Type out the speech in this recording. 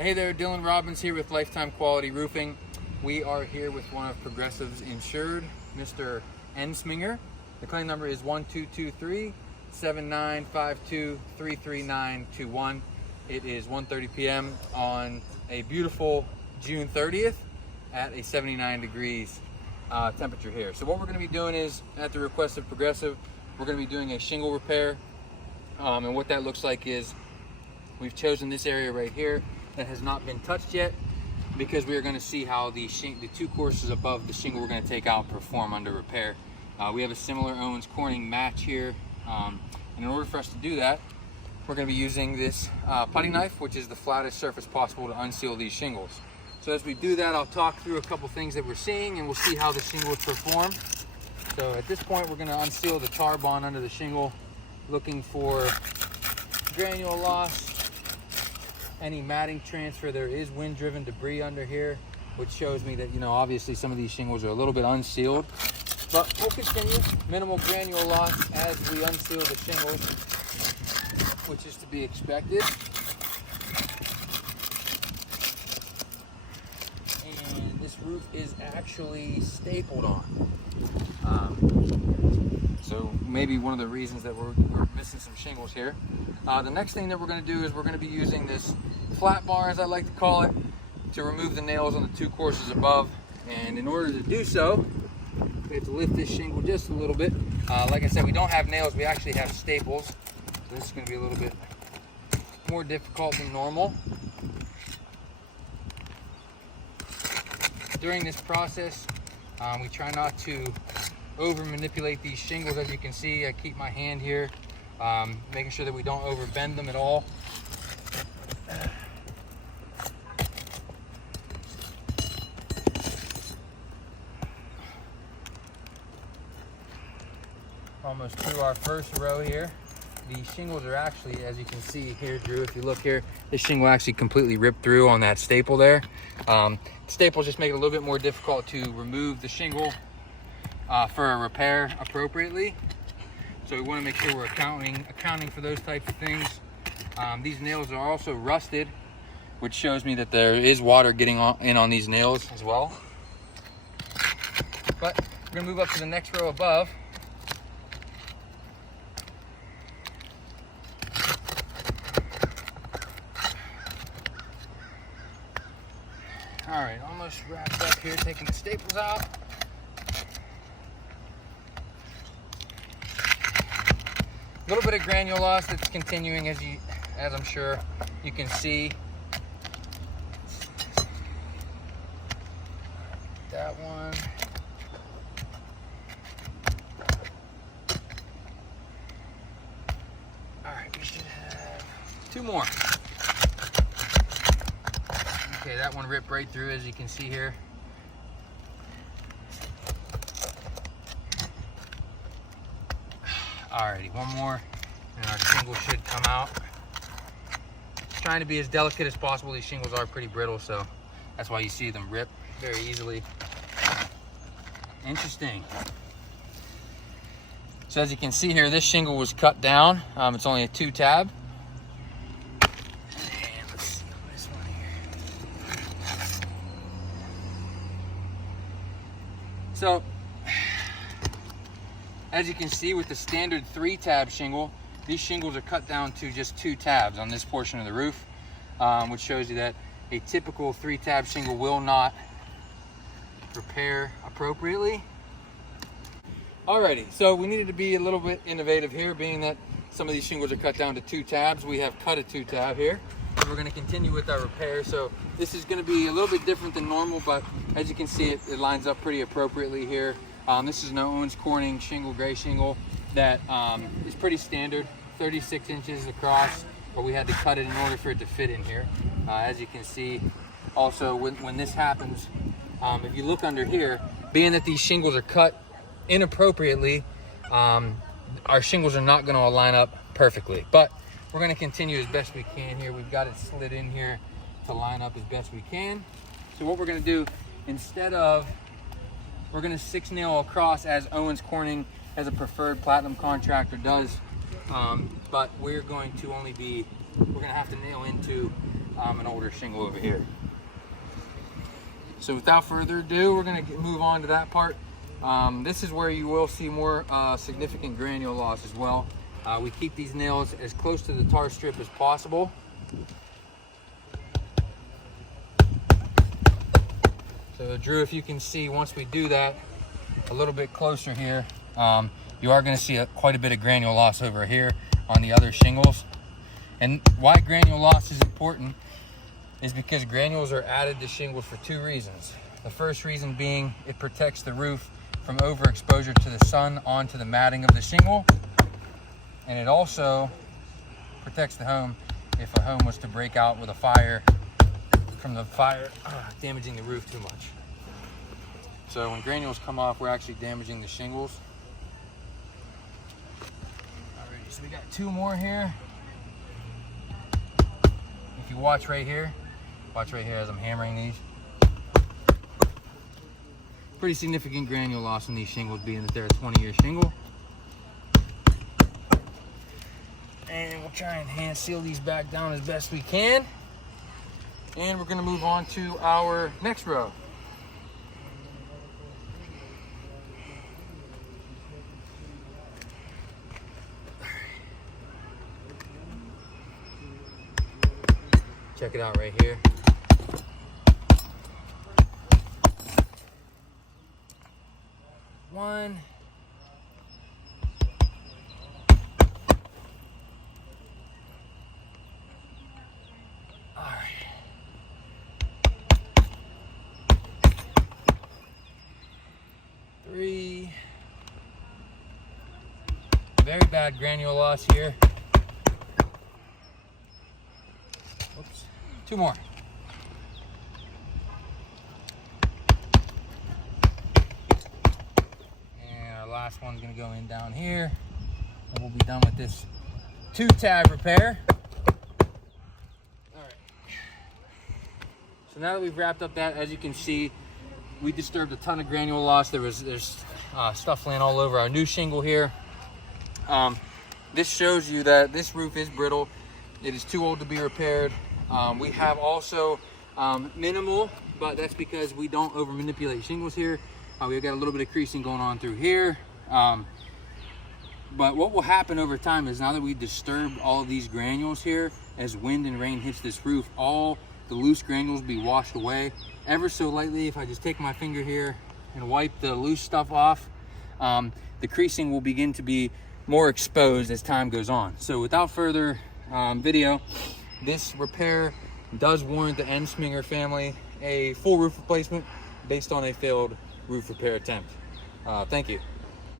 Hey there, Dylan Robbins here with Lifetime Quality Roofing. We are here with one of Progressive's insured, Mr. Ensminger. The claim number is 1223-7952-33921. It is 1:30 p.m. on a beautiful June 30th at a 79 degrees temperature here. So what we're going to be doing is, at the request of Progressive, we're going to be doing a shingle repair. And what that looks like is we've chosen this area right here that has not been touched yet, because we are going to see how the two courses above the shingle we're going to take out perform under repair. We have a similar Owens Corning match here, and in order for us to do that, we're going to be using this putty knife, which is the flattest surface possible to unseal these shingles. So as we do that, I'll talk through a couple things that we're seeing, and we'll see how the shingles perform. So at this point, we're going to unseal the tar bond under the shingle, looking for granule loss, any matting transfer. There is wind-driven debris under here, which shows me that, obviously some of these shingles are a little bit unsealed. But we'll continue. Minimal granule loss as we unseal the shingles, which is to be expected. And this roof is actually stapled on. So maybe one of the reasons that we're missing some shingles here. The next thing that we're going to do is we're going to be using this flat bar, as I like to call it, to remove the nails on the two courses above. And in order to do so, we have to lift this shingle just a little bit. Like I said, we don't have nails, we actually have staples. So this is going to be a little bit more difficult than normal. During this process, we try not to over manipulate these shingles. As you can see, I keep my hand here, making sure that we don't over bend them at all. Almost to our first row here. The shingles are actually, as you can see here, Drew, if you look here, this shingle actually completely ripped through on that staple there. Staples just make it a little bit more difficult to remove the shingle for a repair appropriately. So we want to make sure we're accounting for those types of things. These nails are also rusted, which shows me that there is water getting in on these nails as well. But we're going to move up to the next row above. All right, almost wrapped up here, taking the staples out. A little bit of granule loss that's continuing, as I'm sure you can see. That one. All right, we should have two more. Okay, that one ripped right through, as you can see here. Alrighty, one more, and our shingle should come out. Just trying to be as delicate as possible. These shingles are pretty brittle, so that's why you see them rip very easily. Interesting. So as you can see here, this shingle was cut down. It's only a 2-tab. So, as you can see, with the standard 3-tab shingle, these shingles are cut down to just 2 tabs on this portion of the roof, which shows you that a typical 3-tab shingle will not repair appropriately. Alrighty, so we needed to be a little bit innovative here, being that some of these shingles are cut down to 2 tabs. We have cut a 2-tab here. We're going to continue with our repair. So this is going to be a little bit different than normal, but as you can see, it lines up pretty appropriately here. This is an Owens Corning shingle, gray shingle, that is pretty standard, 36 inches across, but we had to cut it in order for it to fit in here. As you can see, also when this happens, if you look under here, being that these shingles are cut inappropriately, our shingles are not going to line up perfectly, but we're going to continue as best we can here. We've got it slid in here to line up as best we can. So what we're going to do, instead of, we're going to 6-nail across as Owens Corning as a preferred platinum contractor does, but we're going to have to nail into an older shingle over here. So without further ado, we're going to move on to that part. This is where you will see more significant granule loss as well. We keep these nails as close to the tar strip as possible. So Drew, if you can see, once we do that a little bit closer here, you are going to see quite a bit of granule loss over here on the other shingles. And why granule loss is important is because granules are added to shingles for two reasons. The first reason being it protects the roof from overexposure to the sun onto the matting of the shingle. And it also protects the home if a home was to break out with a fire from the fire damaging the roof too much. So when granules come off, we're actually damaging the shingles. Alrighty, so we got two more here. If you watch right here as I'm hammering these. Pretty significant granule loss on these shingles, being that they're a 20-year shingle. And we'll try and hand seal these back down as best we can. And we're gonna move on to our next row. Check it out right here. One. All right. Three. Very bad granule loss here. Oops. Two more. And our last one's gonna go in down here. And we'll be done with this 2-tab repair. All right. So now that we've wrapped up that, as you can see, we disturbed a ton of granule loss. There's stuff laying all over our new shingle here. This shows you that this roof is brittle. It is too old to be repaired. We have also minimal, but that's because we don't over manipulate shingles here. We've got a little bit of creasing going on through here. But what will happen over time is, now that we disturbed all of these granules here, as wind and rain hits this roof, all the loose granules will be washed away ever so lightly. If I just take my finger here and wipe the loose stuff off, the creasing will begin to be more exposed as time goes on. So without further video, this repair does warrant the Ensminger family a full roof replacement based on a failed roof repair attempt. Thank you.